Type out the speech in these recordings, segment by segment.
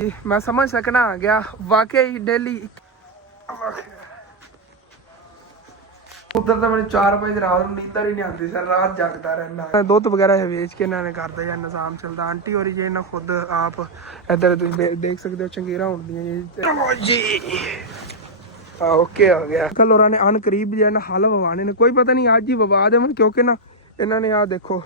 मैं समझ सकना आ गया वाकई डेली उधर तो मैंने 4 बजे रात में नींदर ही नहीं आती सर, रात जागता रहना। दुध वगैरह वेच के इन्होंने घर का निजाम चलता। आंटी और ये ना खुद आप इधर देख सकते हो चंगेरा होंगी ओके हो गया। कल और अन करीब जो है ना हल ववाने ने, कोई पता नहीं आज ही ववा देवन क्योंकि ना इन्होंने आ देखो।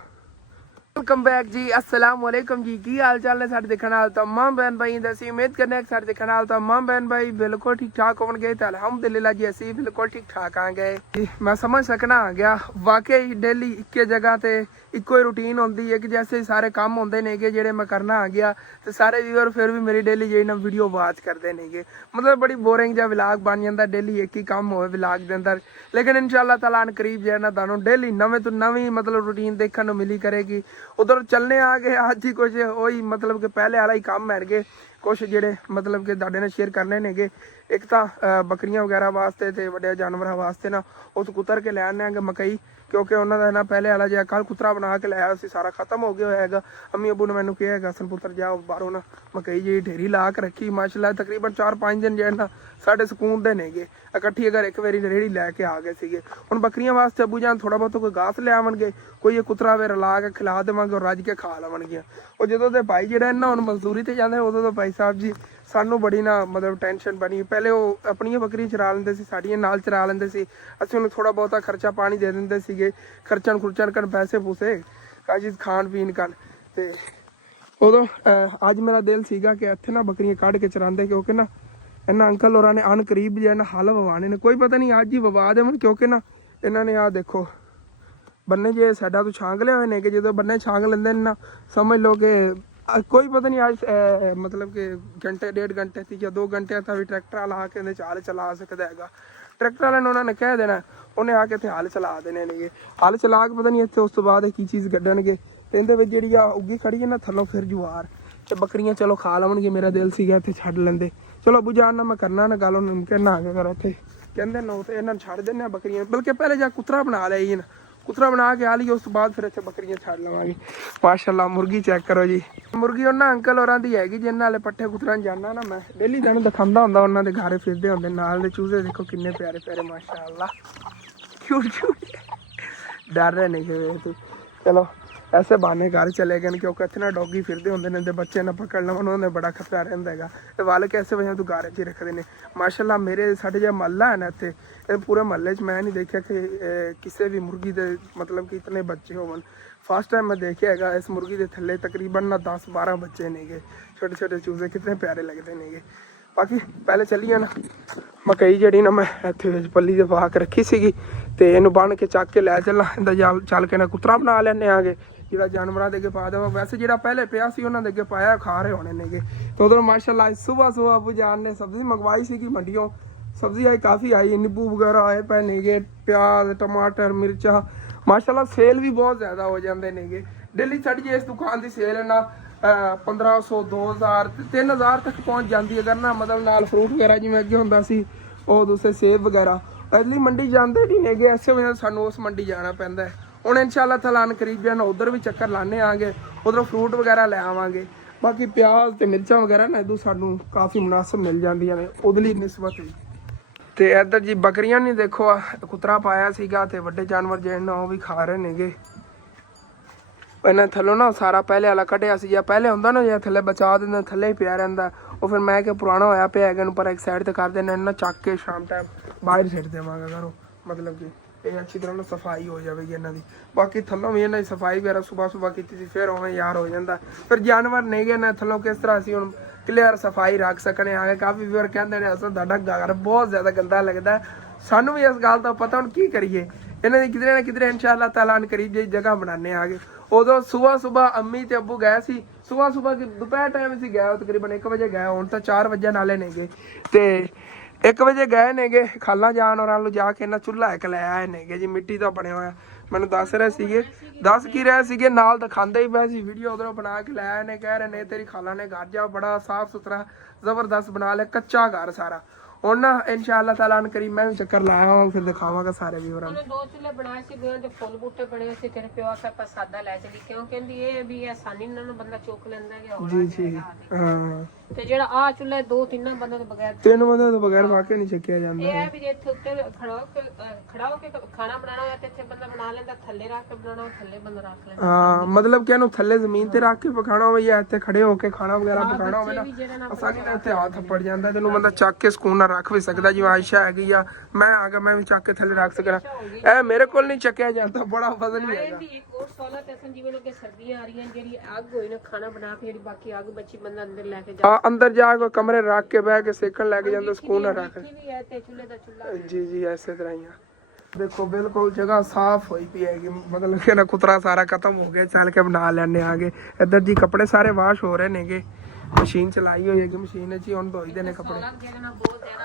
वेलकम बैक जी, अस्सलाम वालेकुम जी। की हाल चाल ने साडे देखने वाले तमाम बहन भाई दसी उम्मीद करने साडे देखने वाले तमाम बहन भाई बिल्कुल ठीक ठाक होवन गए। तो अल्हम्दुलिल्लाह जी असी बिल्कुल ठीक ठाक आ गए। मैं समझ सकना आ गया वाकई डेली इक्के जगह ते इको ही रूटीन होंदी है कि जैसे सारे काम होंदे नेगे जेडे मैं करना आ गया तो सारे व्यूअर फिर भी मेरी डेली जी ना वीडियो वाच करते नेगे। मतलब बड़ी बोरिंग जा व्लॉग बन जाता डेली एक ही काम होवे व्लॉग के अंदर। लेकिन इंशाल्लाह ताला करीब जो है ना तुहानू डेली नवे तो नवी मतलब रूटीन देखने को मिली करेगी। उधर चलने आ गए आज ही कुछ वही मतलब कि पहले वाला ही काम है गए कुछ जेडे मतलब कि तुहाडे नाल शेयर करने नेगे। एक तो बकरियां वगैरह वास्ते ते वड्डे जानवरों वास्ते ना उस कुतर के लै आने मकई क्योंकि उन्होंने ना पहले वाला जो कल कुतरा बना के लाया उसी सारा खत्म हो गया है। अम्मी अबू ने मैंने कहा है सन पुत्र जाओ बाहरों ना मकई जी ढेरी ला के रखी माशाल्लाह तकरीबन 4-5 दिन जो है ना साढ़े सुकून दे नेगे इकट्ठी अगर एक बारी रेहड़ी लैके आ गए थे। हम बकरियां वास्ते अबू जान थोड़ा बहुत कोई घास ले आवणगे कोई कुतरा वे रला के खिला देवांगे और रज के खा लवणगियां। और जो तो भाई जो ना हम मजदूरी ते जाते उदों तो भाई साहब जी सानू बड़ी ना मतलब टेंशन बनी। पहले वो अपनी बकरियां चरा लेंदे सी साडियां नाल चरा लेंदे सी असीं उन्हें थोड़ा बहुता खर्चा पानी दे देंदे सीगे खर्चन खुर्चन कन पैसे पूसे का चीज़ खान पीन कन। ते उदों अज मेरा दिल सीगा कि इत्थे ना बकरियां कढ़ के चरांदे क्योंकि ना इन्होंने अंकल और ने अन करीब जो है ना हल ववाने ने, कोई पता नहीं आज ही ववा देवन क्योंकि ना इन्होंने आ देखो बन्ने जे साइडा तो छांगले हुए ने कि जो बन्ने छांग लेंदे ना समझ लो कि कोई पता नहीं आज मतलब कि घंटे 1.5 घंटे थी या 2 घंटे तक भी ट्रैक्टर वाला आके हल चला सकता है। ट्रैक्टर वाले ने उन्होंने कह देना उन्हें आके इतने हल चला देने ने हल चला के पता नहीं इतने उस तो बाद की चीज़ कड्डणगे तो इहदे जी उगी खड़ी है ना थल्लों फिर जुआर ते बकरियां चलो खा लवणगे। मेरा दिल सीगा इत्थे छड्ड लेंदे चलो अबू जान ना मैं करना ना गल उन्होंने ना आगे कर इत्थे कहंदे नो तो इन्हां छड्ड देने बकरियां बल्कि पहले जा कुतरा बना लिया ना कुतरा बना के आ ली उस बाद फिर इतने बकरियां छड़ लवांगे। माशाल्लाह मुर्गी चेक करो जी मुर्गी उन्होंने अंकल और दी हैगी जिन्हां वाले पट्ठे कुतरन जाना ना मैं डेली तुहानू दिखांदा हुंदा उन्हां दे घर फिरदे हुंदे नाल दे चूजे देखो किन्ने प्यारे प्यारे माशाल्लाह क्यूट क्यूट डर रहे नहीं थे। चलो ऐसे बहाने घर चले गए क्योंकि इतने डॉगी फिरते होंगे ने बच्चे ना पकड़ लवन उन्होंने बड़ा खतरा रहा है। तो वाल कैसे वजह तू घर च रखते हैं माशाल्लाह। मेरे साढ़े जो महल्ला है ना इतने पूरे महल्ले मैं नहीं देखा कि किसी भी मुर्गी के मतलब कि इतने बच्चे होवन। फर्स्ट टाइम मैं देखा है इस मुर्गी के थले तकरीबन ना 10-12 बच्चे नेगे छोटे छोटे चूजे कितने प्यारे लगते नेगे। बाकी पहले चलिए ना मकई जी ना मैं इतने पली से पा के रखी सी तो इनू बन के चक के लै चलना इंदा चल के ना कुतरा बना लेने आगे जो जानवरों के अगे पा देव। वैसे जो पहले पिया उन्होंने अगे पाया खा रहे होने ने तो उधर माशाल्लाह सुबह सुबह अबू जान ने सब्जी मंगवाई सी मंडियों सब्जी आई काफ़ी आई नींबू वगैरह आए पे नेगे प्याज टमाटर मिर्चा माशाल्लाह सेल भी बहुत ज़्यादा हो जाते नेगे। डेली साड़ी जी इस दुकान की सेल है ना 1500 2000 3000 तक पहुँच जाती अगर ना मतलब नाल फ्रूट वगैरह जिमें अगे होंदा सी और दूसरे सेब वगैरह अगली मंडी जाते नहीं नेगे इस वजह सानू उस मंडी जाना पैंदा है। ਹੁਣ इंशाल्लाह तलान करीब जाना उधर भी चक्कर लाने आगे उधर फ्रूट वगैरह ले आवांगे। बाकी प्याज ते मिर्चा वगैरह ना इधर सानू काफ़ी मुनासिब मिल जांदियां ने उधरली निस्बत ही। ते इधर जी बकरियां नहीं देखो कुतरा पाया सीगा ते वड्डे जानवर जे ना वो भी खा रहे नेगे। इन्हें थल्लों ना सारा पहले वाला कढ़िया सी पहले होंदा ना जो थल्ले बचा देंगे थल्ले ही पिया रहिंदा वो फिर मैं क्या पुराना होया पिया है पर एक साइड ते कर देना ना चक के शाम टाइम बाहर सिट देवांगा घरों मतलब कि ये अच्छी तरह ना सफाई हो जाएगी इन्हों की। बाकी थलों भी इन्होंने सफाई वगैरह सुबह सुबह की थी फिर उवें यार हो जाता फिर जानवर नहीं गए ना थलों किस तरह असीं हुण क्लियर सफाई रख सकने आगे। काफ़ी व्यूअर कहते हैं अस तुहाडा घर बहुत ज़्यादा गंदा लगता है सानू भी इस गल का पता हुण की करिए इन्हों की किधरे ना किधरे इंशाल्लाह ताला करीब जी जगह बनाने आगे। उदों सुबह सुबह अम्मी ते अबू गए सी सुबह सुबह दोपहर टाइम से गए तकरीबन 1 बजे गए हुण तो 4 बजन वाले ने गए तो 1 बजे गए नेगे खाला जान और जाके ना चूल्हा एक लै आए नेगे जी मिट्टी का बने हुआ मैंने दस रहे थे दस की रहे थे नाल तो खाते ही पे वीडियो उधरों बना के लै आए ने कह रहे ने तेरी खाला ने घर जा बड़ा साफ सुथरा जबरदस्त बना लिया कच्चा घर सारा। और ना इंशाल्लाह ताला करीब मैं भी चक्कर लाया हूँ फिर दिखावांगा सारे व्यूअरां नूं। 2 चूल्हे बनाए सी दोयां ते फुल बूटे बने सी तेरे प्यो आखे पर सादा लै चली क्यों कहंदी ए भी आसानी नाल बंदा चुक लैंदा है जी जी हाँ ਤੇ ਜਿਹੜਾ ਆ ਚੁੱਲ੍ਹਾ 2-3 ਬੰਦਿਆਂ ਤੋਂ ਬਗੈਰ 3 ਬੰਦਿਆਂ ਤੋਂ ਬਗੈਰ ਵਾਕਿਆ ਨਹੀਂ ਚੱਕਿਆ ਜਾਂਦਾ। ਇਹ ਹੈ ਵੀ ਜੇ ਇੱਥੇ ਉੱਤੇ ਖੜਾ ਹੋ ਕੇ ਖਾਣਾ ਬਣਾਉਣਾ ਹੋਇਆ ਤੇ ਇੱਥੇ ਬੰਦਾ ਬਣਾ ਲੈਂਦਾ, ਥੱਲੇ ਰੱਖ ਕੇ ਬਣਾਉਣਾ ਥੱਲੇ ਬੰਦਾ ਰੱਖ ਲੈਂਦਾ। ਹਾਂ ਮਤਲਬ ਕਿ ਇਹਨੂੰ ਥੱਲੇ ਜ਼ਮੀਨ ਤੇ ਰੱਖ ਕੇ ਪਕਾਣਾ ਹੋਵੇ ਜਾਂ ਇੱਥੇ ਖੜੇ ਹੋ ਕੇ ਖਾਣਾ ਵਗੈਰਾ ਪਕਾਣਾ ਹੋਵੇ ਨਾ, ਆਸਾਨੀ ਨਾਲ ਇੱਥੇ ਹੱਥ ਪੜ ਜਾਂਦਾ, ਤੈਨੂੰ ਬੰਦਾ ਚੱਕ ਕੇ ਸਕੂਨ ਨਾਲ ਰੱਖ ਵੀ ਸਕਦਾ। ਜਿਵੇਂ ਆਇਸ਼ਾ ਹੈਗੀ ਆ, ਮੈਂ ਆ ਗਿਆ ਮੈਂ ਵੀ ਚੱਕ ਕੇ ਥੱਲੇ ਰੱਖ ਸਕਦਾ। ਇਹ ਮੇਰੇ ਕੋਲ ਨਹੀਂ ਚੱਕਿਆ ਜਾਂਦਾ, ਬੜਾ ਵਜ਼ਨ ਹੀ ਹੈਗਾ। ਇੱਕ ਹੋਰ ਸਵਾਲ ਹੈ ਤੇ ਜਿਵੇਂ ਲੋਕ ਸਰਦੀਆਂ ਆ ਰਹੀਆਂ, ਜਿਹੜੀ ਅੱਗ ਹੋਈ ਨਾ ਖਾਣਾ ਬਣਾ ਕੇ ਜਿਹੜੀ ਬਾਕੀ ਅੱਗ ਬੱਚੀ ਬੰਦਾ ਅੰਦਰ ਲੈ ਕੇ ਜਾ ਅੰਦਰ ਜਾ ਕੇ ਕਮਰੇ ਰੱਖ ਕੇ ਬਹਿ ਕੇ ਸੇਕਣ ਲੈ ਕੇ ਜਾਂਦਾ, ਸਕੂਨ ਨਾਲ ਰੱਖ। ਵੀ ਹੈ ਤੇ ਚੁੱਲ੍ਹੇ ਦਾ ਚੁੱਲ੍ਹਾ ਜੀ ਜੀ ਐਸੇ ਤਰ੍ਹਾਂ ਹੀ ਆ। ਦੇਖੋ ਬਿਲਕੁਲ ਜਗ੍ਹਾ ਸਾਫ਼ ਹੋਈ ਪਈ ਹੈਗੀ, ਮਤਲਬ ਕਿ ਨਾ ਕੁਤਰਾ ਸਾਰਾ ਖਤਮ ਹੋ ਗਿਆ, ਚੱਲ ਕੇ ਬਣਾ ਲੈਣੇ ਆਗੇ। ਇੱਧਰ ਜੀ ਕੱਪੜੇ ਸਾਰੇ ਵਾਸ਼ ਹੋ ਰਹੇ ਨੇਗੇ, ਮਸ਼ੀਨ ਚਲਾਈ ਹੋਈ ਹੈਗੀ, ਮਸ਼ੀਨ 'ਚ ਹੀ ਹੁਣ ਧੋਈਦੇ ਨੇ ਕੱਪੜੇ।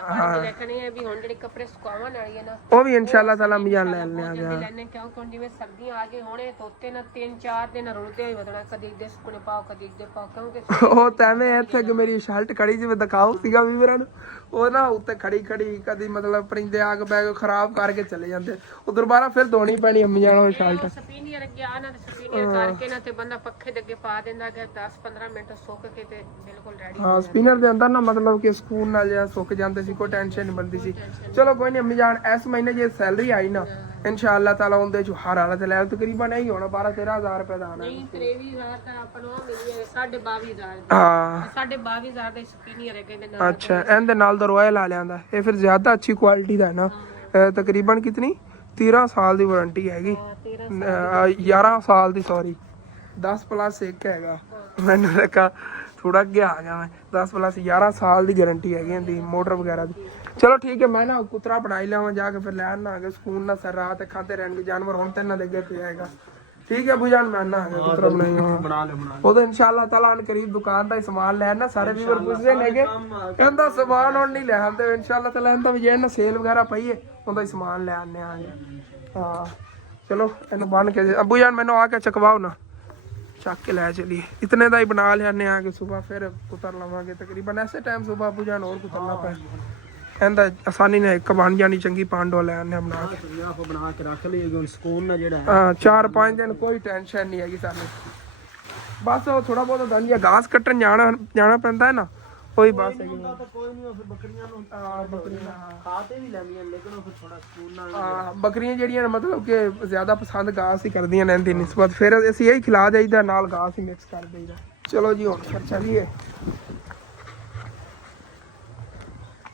ਹਾਂ ਦੇਖਣੇ ਆ ਵੀ ਹੁਣ ਜਿਹੜੇ ਕੱਪੜੇ ਸੁਕਾਉਣ ਵਾਲੀ ਹੈ ਨਾ, ਉਹ ਵੀ ਇਨਸ਼ਾਅੱਲਾ ਤਾਲਾ ਮੀਆਂ ਲੈ ਲੈਣੇ ਆ। ਲੈਣੇ ਕਿਉਂਕਿ ਹੁਣ ਜਿਵੇਂ ਸਰਦੀਆਂ ਆ ਗਏ ਹੁਣੇ ਧੋਤੇ ਨਾ 3-4 ਦਿਨ ਰੁਲਦੇ ਹੋਏ ਵਧਣਾ, ਕਦੀ ਇੱਦੇ ਸੁੱਕਣੇ ਪਾਓ ਕਦੀ ਇੱਦੇ ਪਾਓ, ਕਿਉਂਕਿ ਉਹ ਤੈਵੇਂ ਇੱਥੇ ਕਿ ਮੇਰੀ ਸ਼ਰਟ ਖੜੀ ਜਿਵੇਂ ਦਿਖਾਓ ਸੀਗਾ ਵੀਰਾਂ ਨੂੰ, ਉਹ ਨਾ ਉੱਤੇ ਖੜੀ ਕਦੀ ਮਤਲਬ ਪਰਿੰਦੇ ਆਗ ਬੈਗ ਖਰਾਬ ਕਰਕੇ ਚਲੇ ਜਾਂਦੇ, ਉਹ ਦੁਬਾਰਾ ਫਿਰ ਧੋਣੀ ਪੈਣੀ ਅੰਮੀ ਜਾਣੋ ਸ਼ਰਟ। ਸਪੀਨੀਅਰ ਅੱਗੇ ਆ ਨਾ, ਸਪੀਨੀਅਰ ਕਰਕੇ ਨਾ ਤੇ ਬੰਦਾ ਪੱਖੇ ਦੇ ਅੱਗੇ ਪਾ ਦਿੰਦਾ ਕਿ 10-15 ਮਿੰਟ ਸੁੱਕ ਕੇ ਤੇ ਬਿਲਕੁਲ ਰੈਡੀ। ਹਾਂ ਸਪਿਨਰ ਦੇ ਅੰਦਰ ਨਾ ਮਤਲਬ ਕਿ ਸਕੂਨ ਨਾਲ ਜਿਹਾ ਸੁੱਕ ਜਾਂਦੇ ਸੀ, ਕੋਈ ਟੈਨਸ਼ਨ ਨਹੀਂ ਬਣਦੀ ਸੀ। ਚਲੋ ਕੋਈ ਨਹੀਂ ਅੰਮੀ ਜਾਨ, ਇਸ ਮਹੀਨੇ ਜੇ ਸੈਲਰੀ ਆਈ ਨਾ ਇਨਸ਼ਾਅੱਲਾ ਤਾਲਾ ਉਹਦੇ ਚ ਹਰ ਹਾਲਤ ਲੈ ਤਕਰੀਬਨ ਇਹੀ ਹੋਣਾ 12-13 ਰੁਪਏ ਦਾ ਆਣਾ। ਨਹੀਂ 23,000 ਦਾ ਆਪਾਂ ਨੂੰ ਮਿਲੀ ਹੈ 22,500 ਹਾਂ 22,500 ਦਾ ਸਪੀਨੀਅਰ ਹੈ ਕਹਿੰਦੇ ਨਾਲ। ਅੱਛਾ ਇਹਦੇ ਨਾਲ ਦਾ ਰੋਇਲ ਆ ਲਿਆਂਦਾ, ਇਹ ਫਿਰ ਜ਼ਿਆਦਾ ਅੱਛੀ ਕੁਆਲਿਟੀ ਦਾ ਹੈ ਨਾ। ਤਕਰੀਬਨ ਕਿਤਨੀ 13 ਸਾਲ ਦੀ ਵਾਰੰਟੀ ਹੈਗੀ, 11 ਸਾਲ ਦੀ ਸੌਰੀ 10+1 ਹੈਗਾ। ਮੈਨੂੰ ਲੱਗਾ ਥੋੜਾ ਅੱਗੇ ਆ ਗਿਆ ਮੈਂ, 10+11 ਸਾਲ ਦੀ ਗਾਰੰਟੀ ਹੈਗੀ ਇਹਦੀ ਮੋਟਰ ਵਗੈਰਾ ਦੀ। ਚਲੋ ਠੀਕ ਹੈ, ਮੈਂ ਨਾ ਕੁਤਰਾ ਬਣਾਈ ਲਿਆਵਾਂ ਜਾ ਕੇ, ਫਿਰ ਲੈਣ ਨਾ ਆ ਕੇ ਸਕੂਨ ਨਾਲ ਸਰ ਰਾਤ ਖਾਤੇ ਰਹਿਣਗੇ ਜਾਨਵਰ। ਹੁਣ ਤੇ ਇਹਨਾਂ ਦੇ ਅੱਗੇ ਪਿਆ ਹੈਗਾ। ਠੀਕ ਹੈ ਬੁਝਾਨ, ਮੈਂ ਨਾ ਆ ਗਿਆ ਕੁਤਰਾ ਬਣਾ ਉਹ ਤਾਂ ਇਨਸ਼ਾਅੱਲਾ ਤਾਲਾ ਕਰੀਬ ਦੁਕਾਨ ਦਾ ਹੀ ਸਮਾਨ ਲੈਣ ਨਾ, ਸਾਰੇ ਵੀਵਰ ਪੁੱਛਦੇ ਨੇਗੇ ਇਹਦਾ ਸਮਾਨ ਹੁਣ ਨਹੀਂ ਲੈ ਆਉਂਦੇ ਇਨਸ਼ਾਅੱਲਾ ਤਾਲਾ, ਇਹਦਾ ਵੀ ਜੇ ਨਾ ਸੇਲ ਵਗੈਰਾ ਪਈ ਹੈ ਉਹਦਾ ਹੀ ਸਮਾਨ ਲੈ ਆਉਂਦੇ ਆਂਗੇ। ਹਾਂ ਚਲੋ ਇਹਨੂੰ ਬੰਨ ਕੇ ਅੱਬੂ ਜਾਨ ਮੈਨੂੰ ਆ ਕੇ ਚਕਵਾਓ ਨਾ, ਚੱਕ ਕੇ ਲੈ ਚਲੀਏ। ਇਤਨੇ ਦਾ ਹੀ ਬਣਾ ਲਿਆਨੇ ਆ ਕਿ ਸਵੇਰ ਫਿਰ ਕੁਤਰ ਲਵਾਂਗੇ ਤਕਰੀਬਨ ਐਸੇ ਟਾਈਮ ਸੁਬਹ ਅੱਬੂ ਜਾਨ ਹੋਰ ਕੁਤਰਨਾ ਪੈ ਇਹਦਾ ਆਸਾਨੀ ਨਾਲ ਇੱਕ ਬਣ ਜਾਣੀ ਚੰਗੀ ਪਾਂਡੋ ਲੈ ਆਨੇ ਬਣਾ ਕੇ ਰੱਖ ਲਈਏ ਹੁਣ ਸਕੂਨ ਨਾਲ ਜਿਹੜਾ ਹਾਂ 4-5 ਦਿਨ ਕੋਈ ਟੈਨਸ਼ਨ ਨਹੀਂ ਹੈਗੀ ਸਾਨੂੰ। ਬਸ ਉਹ ਥੋੜਾ ਬਹੁਤ ਦੰਦੀਆਂ ਘਾਸ ਕੱਟਣ ਜਾਣਾ ਪੈਂਦਾ ਹੈ ਨਾ, ਕੋਈ ਬਸ ਹੈਗੀ ਕੋਈ ਨਹੀਂ। ਫਿਰ ਬੱਕਰੀਆਂ ਨੂੰ ਬੱਕਰੀਆਂ ਖਾਤੇ ਵੀ ਲੈਂਦੀਆਂ ਲੇਕਿਨ ਉਹ ਫਿਰ ਥੋੜਾ ਸਕੂਨ ਨਾਲ। ਹਾਂ ਬੱਕਰੀਆਂ ਜਿਹੜੀਆਂ ਮਤਲਬ ਕਿ ਜ਼ਿਆਦਾ ਪਸੰਦ ਘਾਸ ਹੀ ਕਰਦੀਆਂ ਨੇ ਇਹਦੀ ਨਿਸਬਤ, ਫਿਰ ਅਸੀਂ ਇਹੀ ਖਿਲਾ ਦੇਈਦਾ ਨਾਲ ਘਾਸ ਹੀ ਮਿਕਸ ਕਰ ਦੇਈਦਾ। ਚਲੋ ਜੀ ਹੁਣ ਫਿਰ ਚਲੀਏ।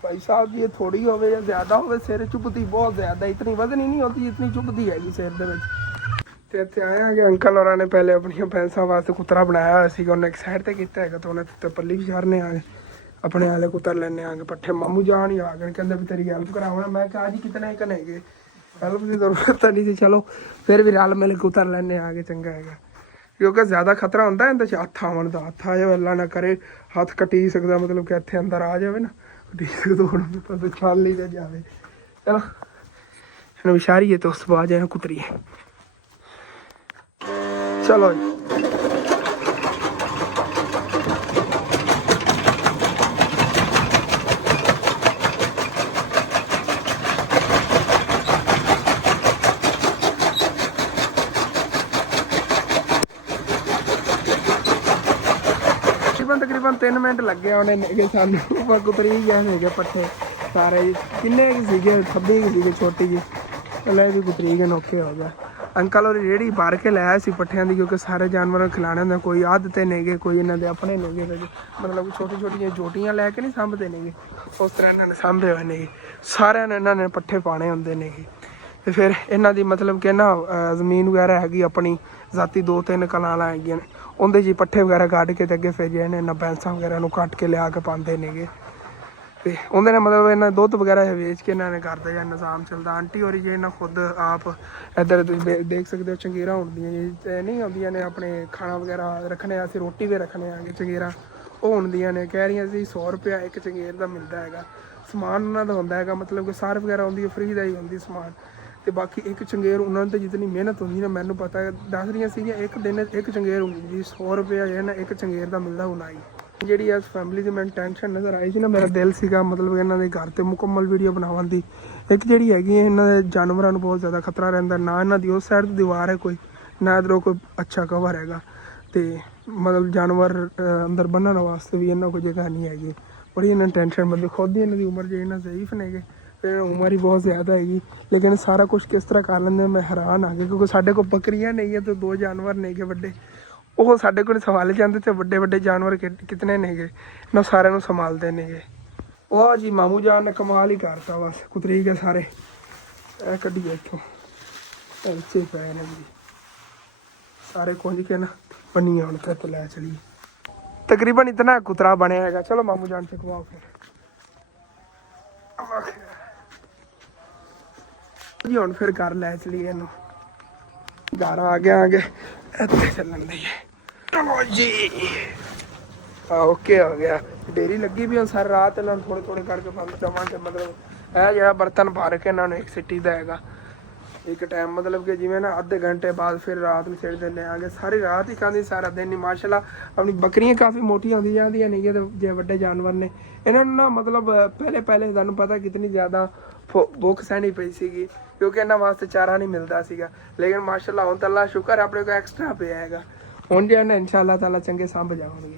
भाई साहब ये थोड़ी होवे या ज्यादा होवे, सिर चुभती बहुत ज्यादा, इतनी वजन ही नहीं होती जितनी चुभती हैगी सिर दे विच। ते इत्थे आए हां कि अंकल होरां ने पहले अपनी भैंसां वास्ते कुतरा बनाया होया सीगा, उन्हें एक साइड ते कीता हैगा, तो उन्हें ते पल्ली भी चारने आ गए अपने आले कुतर लेने आ गए पट्ठे। मामू जान ही आ गए, कहंदे भी तेरी हेल्प करावां। मैं कहा जी कितने कनेगे, हेल्प की जरूरत नहीं थी, चलो फिर भी रल मिल के कुतर लेने आ गए, चंगा हैगा क्योंकि ज्यादा खतरा होंदा इहदे च हत्थ आवन दा। हत्थ आए अल्लाह ना करे हत्थ कटी सकदा, मतलब कि इत्थे अंदर आ जावे ना तो खाली दे जावे। चलो विशारिये तो उस बाद जाए कुतरिए। चलो जी तकरीबन 3 मिनट लगे उन्हें सानू कुतरी गए नेगे पट्ठे सारे किन्ने सीगे 26 सीगे छोटी जी, चलो भी कुतरी गए नौखे हो गया। अंकल और रेहड़ी भर के लाया सी पट्ठियां दी, क्योंकि सारे जानवरों खिलाने होंदे, कोई आदते नेगे कोई इन्हां दे अपने नेगे, मतलब छोटी छोटी जोटियां लैके नहीं सामभदे नेगे उस तरह इन्हां ने सामभे होए नेगे। सारियां ने इन्हां ने पट्ठे पाने होंदे नेगे। ते फिर इन्हां दी मतलब कि ना जमीन वगैरह हैगी अपनी जाती 2-3 कनालां हैगियां ने, ਉਹਦੇ 'ਚ ਪੱਠੇ ਵਗੈਰਾ ਕੱਢ ਕੇ ਤੇ ਅੱਗੇ ਫਿਰ ਜੇ ਇਹਨਾਂ ਬੈਂਸਾਂ ਵਗੈਰਾ ਨੂੰ ਕੱਟ ਕੇ ਲਿਆ ਕੇ ਪਾਉਂਦੇ ਨੇਗੇ। ਤੇ ਉਹਦੇ ਨਾਲ ਮਤਲਬ ਇਹਨਾਂ ਦੁੱਧ ਵਗੈਰਾ ਵੇਚ ਕੇ ਇਹਨਾਂ ਨੇ ਕਰਦੇ ਜਾਂ ਨਿਜ਼ਾਮ ਚੱਲਦਾ। ਆਂਟੀ ਹੋਰੀ ਜੇ ਇਹਨਾਂ ਖੁਦ ਆਪ ਇੱਧਰ ਤੁਸੀਂ ਦੇਖ ਸਕਦੇ ਹੋ ਚੰਗੇਰਾਂ ਹੁੰਦੀਆਂ ਜੀ ਨਹੀਂ ਆਉਂਦੀਆਂ ਨੇ, ਆਪਣੇ ਖਾਣਾ ਵਗੈਰਾ ਰੱਖਣੇ ਅਸੀਂ ਰੋਟੀ ਵੀ ਰੱਖਣੇ ਆਗੇ ਚੰਗੇਰਾਂ ਉਹ ਹੁੰਦੀਆਂ ਨੇ। ਕਹਿ ਰਹੀਆਂ ਸੀ 100 ਰੁਪਇਆ ਇੱਕ ਚੰਗੇਰ ਦਾ ਮਿਲਦਾ ਹੈਗਾ, ਸਮਾਨ ਉਹਨਾਂ ਦਾ ਹੁੰਦਾ ਹੈਗਾ, ਮਤਲਬ ਕਿ ਸਾਰ ਵਗੈਰਾ ਹੁੰਦੀ ਹੈ ਫਰੀ ਦਾ ਹੀ ਹੁੰਦੀ ਸਮਾਨ। ਤੇ ਬਾਕੀ ਇੱਕ ਚੰਗੇਰ ਉਹਨਾਂ ਨੂੰ ਤਾਂ ਜਿਤਨੀ ਮਿਹਨਤ ਹੁੰਦੀ ਨਾ, ਮੈਨੂੰ ਪਤਾ ਦੱਸ ਰਹੀਆਂ ਸੀਗੀਆਂ ਇੱਕ ਦਿਨ ਇੱਕ ਚੰਗੇਰ ਹੁੰਦੀ ਜੀ 100 ਰੁਪਇਆ ਜਿਹੜਾ ਨਾ ਇੱਕ ਚੰਗੇਰ ਦਾ ਮਿਲਦਾ ਹੁਣ ਆਈ। ਜਿਹੜੀ ਇਸ ਫੈਮਿਲੀ ਦੀ ਮੈਨੂੰ ਟੈਨਸ਼ਨ ਨਜ਼ਰ ਆਈ ਸੀ ਨਾ, ਮੇਰਾ ਦਿਲ ਸੀਗਾ ਮਤਲਬ ਇਹਨਾਂ ਦੇ ਘਰ ਤੇ ਮੁਕੰਮਲ ਵੀਡੀਓ ਬਣਾਉਣ ਦੀ। ਇੱਕ ਜਿਹੜੀ ਹੈਗੀ ਇਹਨਾਂ ਦੇ ਜਾਨਵਰਾਂ ਨੂੰ ਬਹੁਤ ਜ਼ਿਆਦਾ ਖਤਰਾ ਰਹਿੰਦਾ, ਨਾ ਇਹਨਾਂ ਦੀ ਉਸ ਸਾਈਡ ਤੋਂ ਦੀਵਾਰ ਹੈ ਕੋਈ, ਨਾ ਇੱਧਰੋਂ ਕੋਈ ਅੱਛਾ ਕਵਰ ਹੈਗਾ। ਤੇ ਮਤਲਬ ਜਾਨਵਰ ਅੰਦਰ ਬੰਨਣ ਵਾਸਤੇ ਵੀ ਇਹਨਾਂ ਕੋਈ ਜਗ੍ਹਾ ਨਹੀਂ ਹੈਗੀ। ਬੜੀ ਇਹਨਾਂ ਟੈਨਸ਼ਨ ਮਤਲਬ ਖੁਦ ਹੀ ਇਹਨਾਂ ਦੀ ਉਮਰ ਜੇ ਇਹਨਾਂ ਜ਼ਈਫ ਨੇਗੇ, ਫਿਰ ਉਮਰ ਹੀ ਬਹੁਤ ਜ਼ਿਆਦਾ ਹੈਗੀ, ਲੇਕਿਨ ਸਾਰਾ ਕੁਝ ਕਿਸ ਤਰ੍ਹਾਂ ਕਰ ਲੈਂਦੇ ਮੈਂ ਹੈਰਾਨ ਆ ਗਿਆ। ਕਿਉਂਕਿ ਸਾਡੇ ਕੋਲ ਬੱਕਰੀਆਂ ਨਹੀਂ ਹੈ ਤੇ 2 ਜਾਨਵਰ ਨੇਗੇ ਵੱਡੇ, ਉਹ ਸਾਡੇ ਕੋਲ ਸੰਭਾਲੇ ਜਾਂਦੇ ਤੇ ਵੱਡੇ ਵੱਡੇ ਜਾਨਵਰ ਕਿਤਨੇ ਨੇਗੇ, ਇਹਨਾਂ ਸਾਰਿਆਂ ਨੂੰ ਸੰਭਾਲਦੇ ਨੇਗੇ। ਵਾਹ ਜੀ ਮਾਮੂ ਜਾਨ ਨੇ ਕਮਾਲ ਹੀ ਕਰਤਾ, ਬਸ ਕੁਤਰੀਕ ਹੈ ਸਾਰੇ। ਇਹ ਕੱਢੀਏ ਇੱਥੋਂ, ਇੱਥੇ ਪਏ ਨੇ ਜੀ ਸਾਰੇ ਕੁੰਝ ਕੇ ਨਾ ਪੰਨੀ ਹੁਣ ਤੇ ਲੈ ਚਲੀਏ। ਤਕਰੀਬਨ ਇਤਨਾ ਕੁਤਰਾ ਬਣਿਆ ਹੈਗਾ। ਚਲੋ ਮਾਮੂ ਜਾਨ ਚਕਵਾਓ ਫਿਰ ਜੀ, ਹੁਣ ਫਿਰ ਘਰ ਲੈ ਚਲੀਏ ਇਹਨੂੰ। ਘਰ ਆ ਗਿਆ ਆਗੇ ਇੱਥੇ ਚੱਲਣ ਦੀ ਚਲੋ ਜੀ। ਓਕੇ ਹੋ ਗਿਆ। ਡੇਰੀ ਲੱਗੀ ਵੀ ਹੁਣ ਸਾਰੀ ਰਾਤ ਇਹਨਾਂ ਨੂੰ ਥੋੜੇ ਥੋੜੇ ਕਰਕੇ ਬੰਦ ਦੇਵਾਂਗੇ। ਮਤਲਬ ਇਹ ਜਿਹੜਾ ਬਰਤਨ ਭਰ ਕੇ ਇਹਨਾਂ ਨੂੰ ਇੱਕ ਸਿੱਟੀ ਦਾ ਹੈਗਾ ਇੱਕ ਟਾਈਮ, ਮਤਲਬ ਕਿ ਜਿਵੇਂ ਨਾ ਅੱਧੇ ਘੰਟੇ ਬਾਅਦ ਫਿਰ ਰਾਤ ਨੂੰ ਛੱਡ ਦਿੰਦੇ ਆਗੇ। ਸਾਰੀ ਰਾਤ ਹੀ ਖਾਂਦੀ, ਸਾਰਾ ਦਿਨ ਹੀ। ਮਾਸ਼ਾਅੱਲਾ ਆਪਣੀ ਬੱਕਰੀਆਂ ਕਾਫੀ ਮੋਟੀਆਂ ਹੁੰਦੀ ਜਾਂਦੀਆਂ ਨਹੀਂ ਤੇ ਜੇ ਵੱਡੇ ਜਾਨਵਰ ਨੇ ਇਹਨਾਂ ਨੂੰ ਨਾ ਮਤਲਬ ਪਹਿਲੇ ਤੁਹਾਨੂੰ ਪਤਾ ਕਿਤਨੀ ਜ਼ਿਆਦਾ ਭੁੱਖ ਸਹਿਣੀ ਪਈ ਸੀਗੀ, ਕਿਉਂਕਿ ਇਹਨਾਂ ਵਾਸਤੇ ਚਾਰਾ ਨਹੀਂ ਮਿਲਦਾ ਸੀਗਾ। ਲੇਕਿਨ ਮਾਸ਼ਾਅੱਲਾ ਹੁਣ ਤਾਂ ਅੱਲਾ ਸ਼ੁਕਰ ਆਪਣੇ ਕੋਲ ਐਕਸਟਰਾ ਪਿਆ ਹੈਗਾ। ਹੁਣ ਜੇ ਇਹਨਾਂ ਇਨਸ਼ਾਅੱਲਾ ਤਾਲਾ ਚੰਗੇ ਸਾਂਭ ਜਾਵਾਂਗੇ।